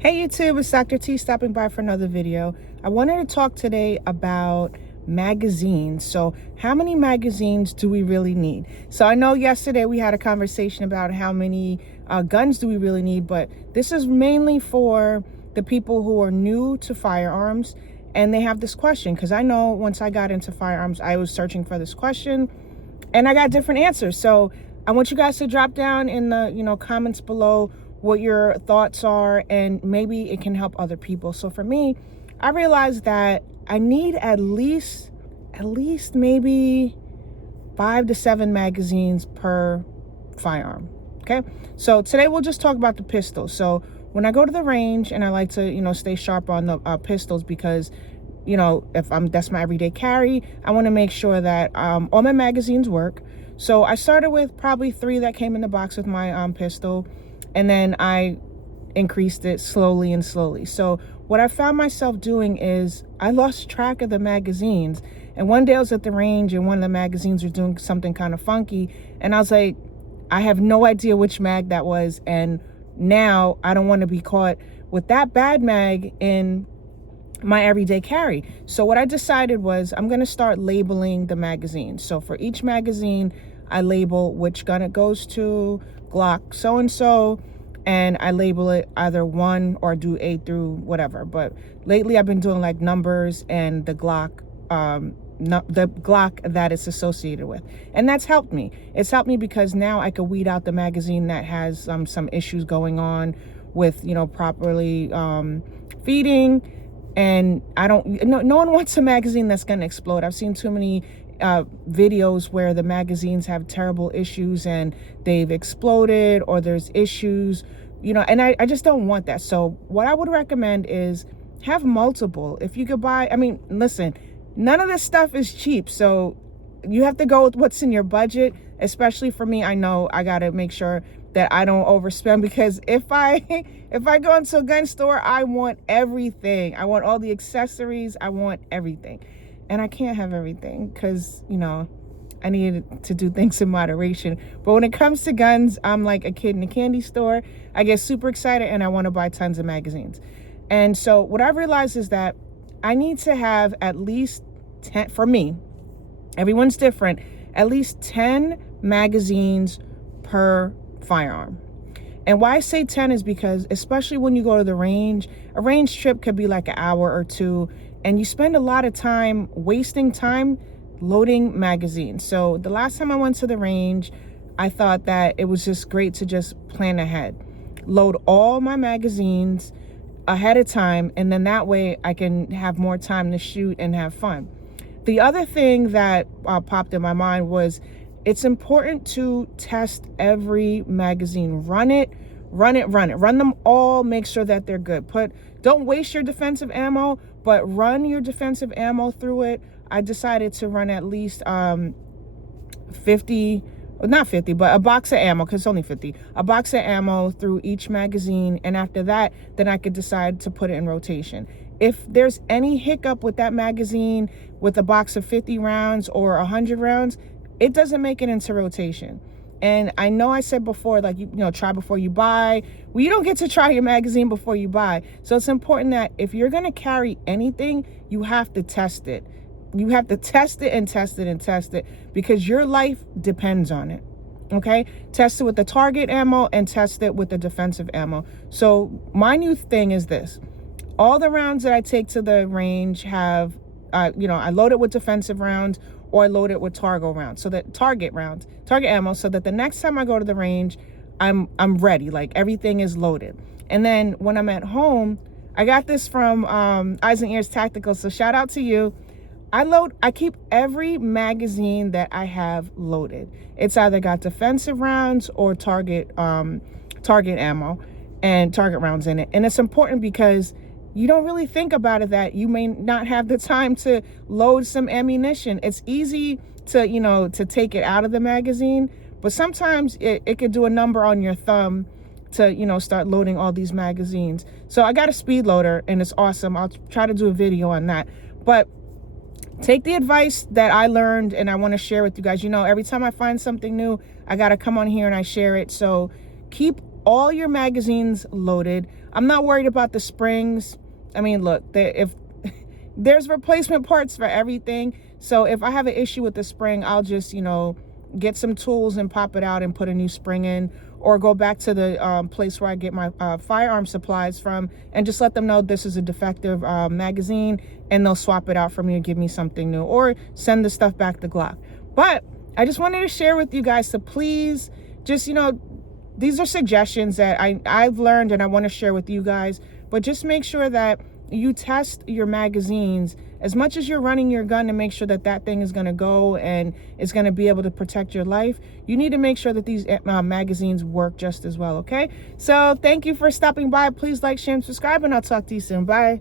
Hey YouTube, it's Dr. T stopping by for another video. I wanted to talk today about magazines. So how many magazines do we really need? So I know yesterday we had a conversation about how many guns do we really need, but this is mainly for the people who are new to firearms and they have this question, because I know once I got into firearms, I was searching for this question and I got different answers. So I want you guys to drop down in the comments below what your thoughts are, and maybe it can help other people. So for me, I realized that I need at least maybe 5 to 7 magazines per firearm. Okay, so today we'll just talk about the pistols. So when I go to the range, and I like to stay sharp on the pistols, because if that's my everyday carry, I want to make sure that all my magazines work. So I started with probably 3 that came in the box with my pistol, and then I increased it slowly and slowly. So what I found myself doing is I lost track of the magazines. And one day I was at the range and one of the magazines was doing something kind of funky. And I was like, I have no idea which mag that was. And now I don't want to be caught with that bad mag in my everyday carry. So what I decided was I'm going to start labeling the magazines. So for each magazine, I label which gun it goes to, Glock so-and-so, and I label it either 1 or do A through whatever. But lately I've been doing like numbers and the Glock, the Glock that it's associated with. And that's helped me. It's helped me because now I can weed out the magazine that has some issues going on with, properly feeding. And no one wants a magazine that's going to explode. I've seen too many videos where the magazines have terrible issues and they've exploded, or there's issues, and I just don't want that. So what I would recommend is have multiple. If you could buy, listen, none of this stuff is cheap. So you have to go with what's in your budget. Especially for me, I know I got to make sure that I don't overspend, because if I go into a gun store, I want everything. I want all the accessories. I want everything. And I can't have everything because, I need to do things in moderation. But when it comes to guns, I'm like a kid in a candy store. I get super excited and I want to buy tons of magazines. And so what I realized is that I need to have at least 10, for me, everyone's different, at least 10 magazines per firearm. And why I say 10 is because, especially when you go to the range, a range trip could be like an hour or 2, and you spend a lot of time wasting time loading magazines. So the last time I went to the range, I thought that it was just great to just plan ahead, load all my magazines ahead of time, and then that way I can have more time to shoot and have fun. The other thing that popped in my mind was it's important to test every magazine. Run them all, make sure that they're good. Don't waste your defensive ammo, but run your defensive ammo through it. I decided to run at least 50, not 50, but a box of ammo, because it's only 50, a box of ammo through each magazine. And after that, then I could decide to put it in rotation. If there's any hiccup with that magazine, with a box of 50 rounds or 100 rounds, it doesn't make it into rotation. And I know I said before, like, try before you buy. Well, you don't get to try your magazine before you buy. So it's important that if you're going to carry anything, you have to test it. You have to test it and test it and test it, because your life depends on it. Okay? Test it with the target ammo and test it with the defensive ammo. So my new thing is this. All the rounds that I take to the range have, I load it with defensive rounds, or I load it with target rounds, so that target ammo, so that the next time I go to the range, I'm ready. Like, everything is loaded. And then when I'm at home, I got this from Eyes and Ears Tactical. So shout out to you. I keep every magazine that I have loaded. It's either got defensive rounds or target ammo and target rounds in it. And it's important because you don't really think about it that you may not have the time to load some ammunition. It's easy to take it out of the magazine, but sometimes it could do a number on your thumb to, start loading all these magazines. So I got a speed loader and it's awesome. I'll try to do a video on that. But take the advice that I learned and I want to share with you guys. Every time I find something new, I got to come on here and I share it. So keep all your magazines loaded. I'm not worried about the springs. I mean, look, if there's replacement parts for everything. So if I have an issue with the spring, I'll just, get some tools and pop it out and put a new spring in, or go back to the place where I get my firearm supplies from and just let them know this is a defective magazine, and they'll swap it out for me and give me something new, or send the stuff back to Glock. But I just wanted to share with you guys to please just, these are suggestions that I've learned and I want to share with you guys, but just make sure that you test your magazines as much as you're running your gun to make sure that that thing is going to go and it's going to be able to protect your life. You need to make sure that these magazines work just as well. Okay, so thank you for stopping by. Please like, share, and subscribe, and I'll talk to you soon. Bye.